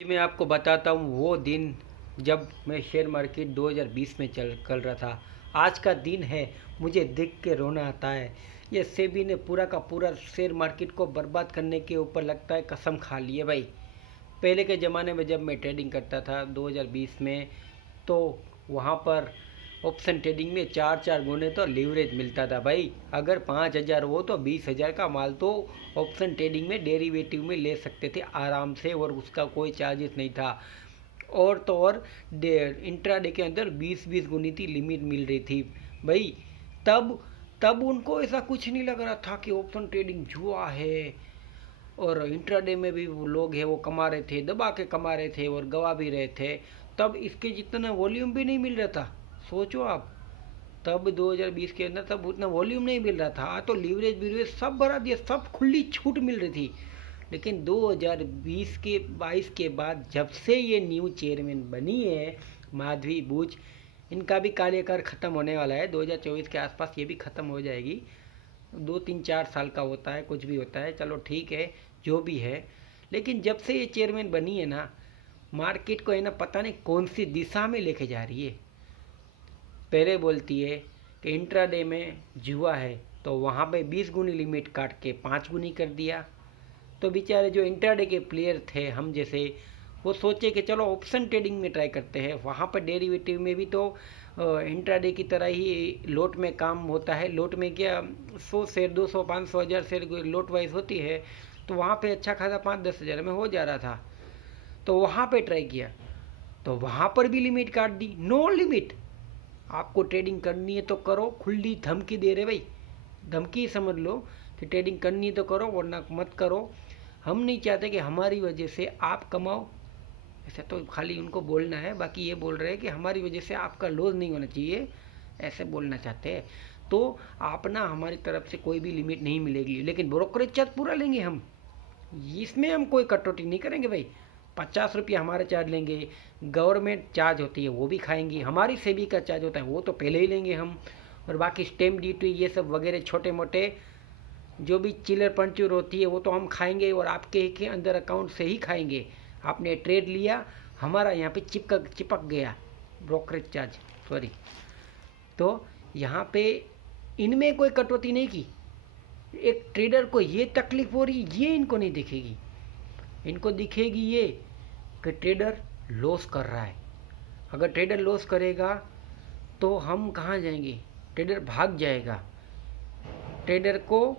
मैं आपको बताता हूँ वो दिन जब मैं शेयर मार्केट 2020 में चल रहा था। आज का दिन है, मुझे देख के रोना आता है। ये सेबी ने पूरा का पूरा शेयर मार्केट को बर्बाद करने के ऊपर लगता है कसम खा ली है भाई। पहले के ज़माने में जब मैं ट्रेडिंग करता था 2020 में, तो वहाँ पर ऑप्शन ट्रेडिंग में चार चार गुने तो लीवरेज मिलता था भाई। अगर 5,000 हो तो 20,000 का माल तो ऑप्शन ट्रेडिंग में डेरिवेटिव में ले सकते थे आराम से, और उसका कोई चार्जेस नहीं था। और तो और इंट्राडे के अंदर 20-20 गुनी की लिमिट मिल रही थी भाई। तब तब उनको ऐसा कुछ नहीं लग रहा था कि ऑप्शन ट्रेडिंग जुआ है। और इंट्राडे में भी वो लोग हैं वो कमा रहे थे, दबा के कमा रहे थे और गवा भी रहे थे। तब इसके जितना वॉल्यूम भी नहीं मिल रहा था, सोचो आप। तब 2020 के अंदर तब उतना वॉल्यूम नहीं मिल रहा था, तो लीवरेज वीवरेज सब भरा दिया, सब खुली छूट मिल रही थी। लेकिन 2020 के 22 के बाद जब से ये न्यू चेयरमैन बनी है माधवी बूच, इनका भी कार्यकाल ख़त्म होने वाला है। 2024 के आसपास ये भी ख़त्म हो जाएगी। 2-3-4 साल का होता है, कुछ भी होता है, चलो ठीक है जो भी है। लेकिन जब से ये चेयरमैन बनी है ना, मार्केट को है ना पता नहीं कौन सी दिशा में लेके जा रही है। पहले बोलती है कि इंट्राडे में जुआ है, तो वहाँ पे 20 गुनी लिमिट काट के 5 गुनी कर दिया। तो बेचारे जो इंट्राडे के प्लेयर थे हम जैसे, वो सोचे कि चलो ऑप्शन ट्रेडिंग में ट्राई करते हैं। वहाँ पर डेरिवेटिव में भी तो इंट्राडे की तरह ही लोट में काम होता है। लोट में क्या 100 शेयर 200 500 हज़ार शेयर लोट वाइज होती है, तो वहाँ पे अच्छा खासा 5-10 हज़ार में हो जा रहा था। तो वहाँ पे ट्राई किया, तो वहाँ पर भी लिमिट काट दी, नो लिमिट। आपको ट्रेडिंग करनी है तो करो, खुली धमकी दे रहे भाई। धमकी समझ लो कि ट्रेडिंग करनी है तो करो वरना मत करो। हम नहीं चाहते कि हमारी वजह से आप कमाओ। ऐसा तो खाली उनको बोलना है, बाकी ये बोल रहे हैं कि हमारी वजह से आपका लॉस नहीं होना चाहिए, ऐसे बोलना चाहते हैं। तो आप ना हमारी तरफ से कोई भी लिमिट नहीं मिलेगी, लेकिन ब्रोकरेज चार्ज पूरा लेंगे हम। इसमें हम कोई कटौती नहीं करेंगे भाई। 50 रुपया हमारा चार्ज लेंगे, गवर्नमेंट चार्ज होती है वो भी खाएंगे, हमारी सेबी का चार्ज होता है वो तो पहले ही लेंगे हम। और बाकी स्टैम्प ड्यूटी ये सब वगैरह छोटे मोटे जो भी चिल्लर पंचूर होती है वो तो हम खाएंगे, और आपके के अंदर अकाउंट से ही खाएंगे। आपने ट्रेड लिया, हमारा यहाँ पे चिपक गया ब्रोकरेज चार्ज, सॉरी। तो यहाँ पे इनमें कोई कटौती नहीं की। एक ट्रेडर को ये तकलीफ हो रही, ये इनको नहीं दिखेगी। इनको दिखेगी ये कि ट्रेडर लॉस कर रहा है। अगर ट्रेडर लॉस करेगा तो हम कहाँ जाएंगे, ट्रेडर भाग जाएगा। ट्रेडर को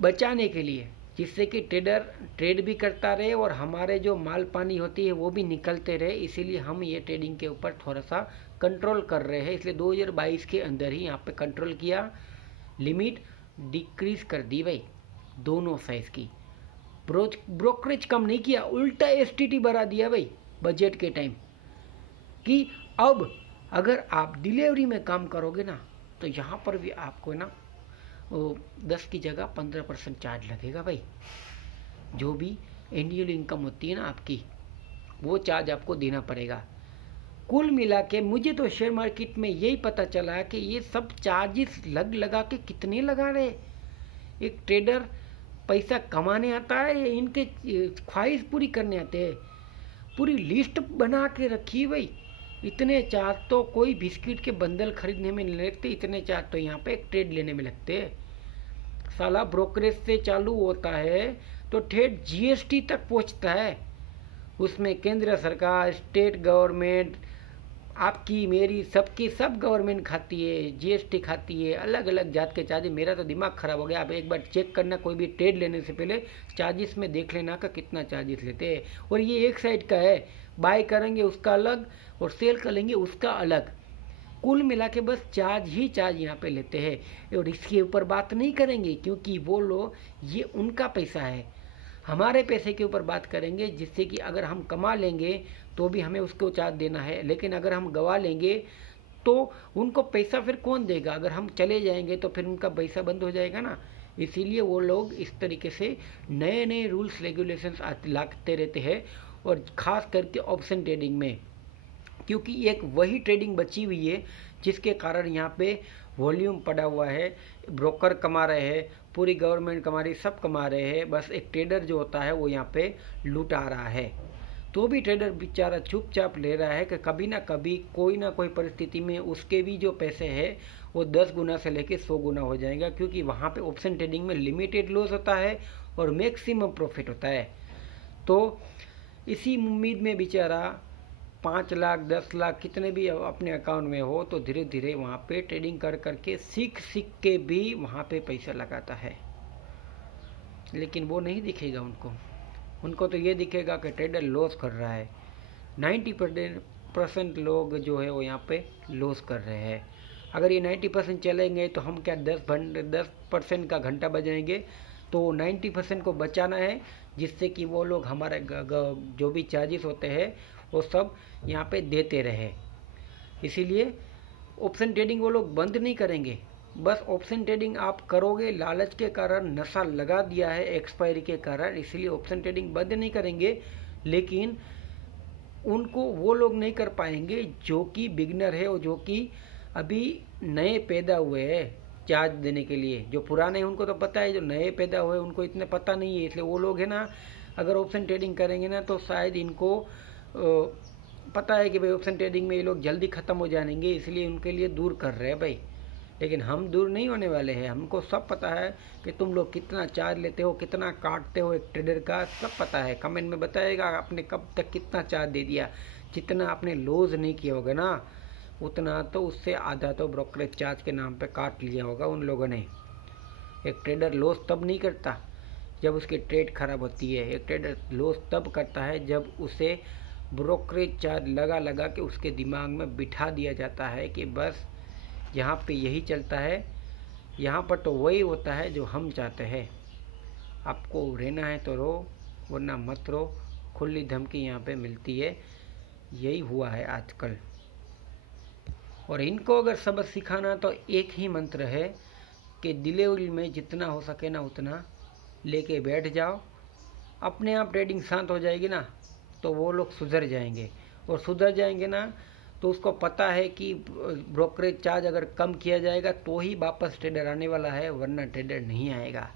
बचाने के लिए, जिससे कि ट्रेडर ट्रेड भी करता रहे और हमारे जो माल पानी होती है वो भी निकलते रहे, इसीलिए हम ये ट्रेडिंग के ऊपर थोड़ा सा कंट्रोल कर रहे हैं। इसलिए 2022 के अंदर ही यहाँ पे कंट्रोल किया, लिमिट डिक्रीज कर दी भाई दोनों साइज की। ब्रोकरेज कम नहीं किया, उल्टा एसटीटी बढ़ा दिया भाई बजट के टाइम कि अब अगर आप डिलीवरी में काम करोगे ना, तो यहाँ पर भी आपको ना 10 की जगह 15% चार्ज लगेगा भाई। जो भी एनुअल इनकम होती है ना आपकी, वो चार्ज आपको देना पड़ेगा। कुल मिला के मुझे तो शेयर मार्केट में यही पता चला कि ये सब चार्जेस लगा के कितने लगा रहे। एक ट्रेडर पैसा कमाने आता है या इनके ख्वाहिश पूरी करने आते हैं। पूरी लिस्ट बना के रखी भाई। इतने चार्ज तो कोई बिस्किट के बंडल खरीदने में नहीं लगते, इतने चार्ज तो यहाँ पे एक ट्रेड लेने में लगते हैं। साला ब्रोकरेज से चालू होता है तो ठेठ जीएसटी तक पहुँचता है। उसमें केंद्र सरकार, स्टेट गवर्नमेंट, आपकी मेरी सबकी सब गवर्नमेंट खाती है, जीएसटी खाती है, अलग अलग जात के चार्जेस। मेरा तो दिमाग ख़राब हो गया। आप एक बार चेक करना, कोई भी ट्रेड लेने से पहले चार्जेस में देख लेना का कितना चार्जेस लेते हैं। और ये एक साइड का है, बाय करेंगे उसका अलग और सेल करेंगे उसका अलग। कुल मिला के बस चार्ज ही चार्ज यहाँ पे लेते हैं, और इसके ऊपर बात नहीं करेंगे क्योंकि वो लोग, ये उनका पैसा है। हमारे पैसे के ऊपर बात करेंगे, जिससे कि अगर हम कमा लेंगे तो भी हमें उसको चार्ज देना है, लेकिन अगर हम गवा लेंगे तो उनको पैसा फिर कौन देगा। अगर हम चले जाएंगे तो फिर उनका पैसा बंद हो जाएगा ना। इसीलिए वो लोग इस तरीके से नए नए रूल्स रेगुलेशंस लाते रहते हैं, और ख़ास करके ऑप्शन ट्रेडिंग में, क्योंकि एक वही ट्रेडिंग बची हुई है जिसके कारण यहाँ पे वॉल्यूम पड़ा हुआ है। ब्रोकर कमा रहे हैं, पूरी गवर्नमेंट कमा रही, सब कमा रहे हैं, बस एक ट्रेडर जो होता है वो यहाँ पे लूट आ रहा है। तो भी ट्रेडर बेचारा चुपचाप ले रहा है कि कभी ना कभी कोई ना कोई परिस्थिति में उसके भी जो पैसे हैं वो 10 गुना से लेके 100 गुना हो जाएगा, क्योंकि वहाँ पे ऑप्शन ट्रेडिंग में लिमिटेड लॉस होता है और मैक्सिमम प्रॉफिट होता है। तो इसी उम्मीद में बेचारा 5 लाख 10 लाख कितने भी अपने अकाउंट में हो तो धीरे धीरे वहाँ पे ट्रेडिंग कर करके सीख के भी वहाँ पे पैसा लगाता है। लेकिन वो नहीं दिखेगा उनको तो ये दिखेगा कि ट्रेडर लॉस कर रहा है। 90% लोग जो है वो यहाँ पे लॉस कर रहे हैं। अगर ये 90% चलेंगे तो हम क्या 10% का घंटा बजाएंगे, तो 90% को बचाना है, जिससे कि वो लोग हमारे जो भी चार्जेस होते हैं वो सब यहाँ पे देते रहे। इसीलिए ऑप्शन ट्रेडिंग वो लोग बंद नहीं करेंगे। बस ऑप्शन ट्रेडिंग आप करोगे, लालच के कारण नशा लगा दिया है एक्सपायरी के कारण, इसलिए ऑप्शन ट्रेडिंग बंद नहीं करेंगे। लेकिन उनको वो लोग नहीं कर पाएंगे जो कि बिगनर है और जो कि अभी नए पैदा हुए हैं चार्ज देने के लिए। जो पुराने हैं उनको तो पता है, जो नए पैदा हुए उनको इतने पता नहीं है। इसलिए वो लोग है ना, अगर ऑप्शन ट्रेडिंग करेंगे ना तो शायद इनको पता है कि भाई ऑप्शन ट्रेडिंग में ये लोग जल्दी ख़त्म हो जाएंगे, इसलिए उनके लिए दूर कर रहे हैं भाई। लेकिन हम दूर नहीं होने वाले हैं। हमको सब पता है कि तुम लोग कितना चार्ज लेते हो, कितना काटते हो एक ट्रेडर का, सब पता है। कमेंट में बताइएगा आपने कब तक कितना चार्ज दे दिया। जितना आपने लॉस नहीं किया होगा ना, उतना तो उससे आधा तो ब्रोकरेज चार्ज के नाम पे काट लिया होगा उन लोगों ने। एक ट्रेडर लॉस तब नहीं करता जब उसकी ट्रेड खराब होती है। एक ट्रेडर लॉस तब करता है जब उसे ब्रोकरेज चार्ज लगा के उसके दिमाग में बिठा दिया जाता है कि बस यहाँ पे यही चलता है, यहाँ पर तो वही होता है जो हम चाहते हैं। आपको रहना है तो रहो, वरना मत रहो। खुली धमकी यहाँ पे मिलती है। यही हुआ है आजकल। और इनको अगर सबक सिखाना तो एक ही मंत्र है कि डिलीवरी में जितना हो सके ना उतना लेके बैठ जाओ। अपने आप ट्रेडिंग शांत हो जाएगी ना तो वो लोग सुधर जाएंगे। और सुधर जाएंगे ना तो उसको पता है कि ब्रोकरेज चार्ज अगर कम किया जाएगा तो ही वापस ट्रेडर आने वाला है, वरना ट्रेडर नहीं आएगा।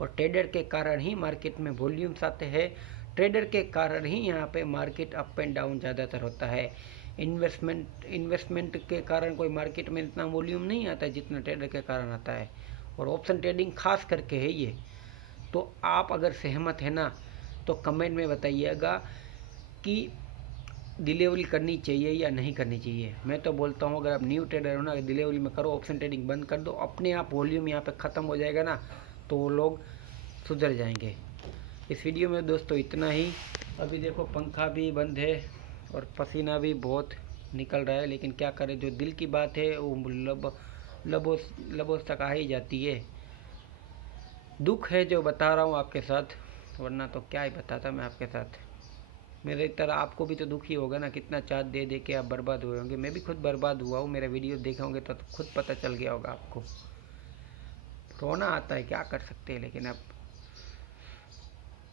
और ट्रेडर के कारण ही मार्केट में वॉल्यूम्स आते हैं। ट्रेडर के कारण ही यहाँ पे मार्केट अप एंड डाउन ज़्यादातर होता है। इन्वेस्टमेंट के कारण कोई मार्केट में इतना वॉल्यूम नहीं आता जितना ट्रेडर के कारण आता है। और ऑप्शन ट्रेडिंग खास करके है ये। तो आप अगर सहमत है ना तो कमेंट में बताइएगा कि डिलीवरी करनी चाहिए या नहीं करनी चाहिए। मैं तो बोलता हूँ अगर आप न्यू ट्रेडर हो ना, डिलीवरी में करो, ऑप्शन ट्रेडिंग बंद कर दो, अपने आप वॉल्यूम यहाँ पे ख़त्म हो जाएगा ना तो वो लोग सुधर जाएंगे। इस वीडियो में दोस्तों इतना ही। अभी देखो पंखा भी बंद है और पसीना भी बहुत निकल रहा है, लेकिन क्या करें, जो दिल की बात है वो लबों तक आ ही जाती है। दुख है जो बता रहा हूँ आपके साथ, वरना तो क्या ही बताता मैं आपके साथ। मेरे तरह आपको भी तो दुखी होगा ना, कितना चार्ज दे दे के आप बर्बाद हुए होंगे। मैं भी खुद बर्बाद हुआ हूँ। मेरा वीडियो देखे होंगे तो खुद पता चल गया होगा आपको। रोना आता है, क्या कर सकते हैं। लेकिन अब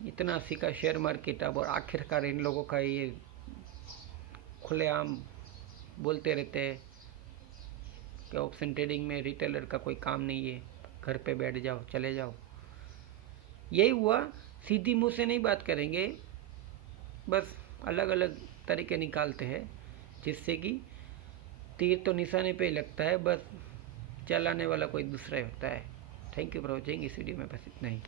इतना सीखा शेयर मार्केट अब, और आखिरकार इन लोगों का ये खुलेआम बोलते रहते हैं कि ऑप्शन ट्रेडिंग में रिटेलर का कोई काम नहीं है, घर पे बैठ जाओ, चले जाओ। यही हुआ, सीधी मुंह से नहीं बात करेंगे, बस अलग अलग तरीके निकालते हैं जिससे कि तीर तो निशाने पे ही लगता है, बस चलाने वाला कोई दूसरा ही होता है। Thank you for watching. इस वीडियो में बस इतना ही।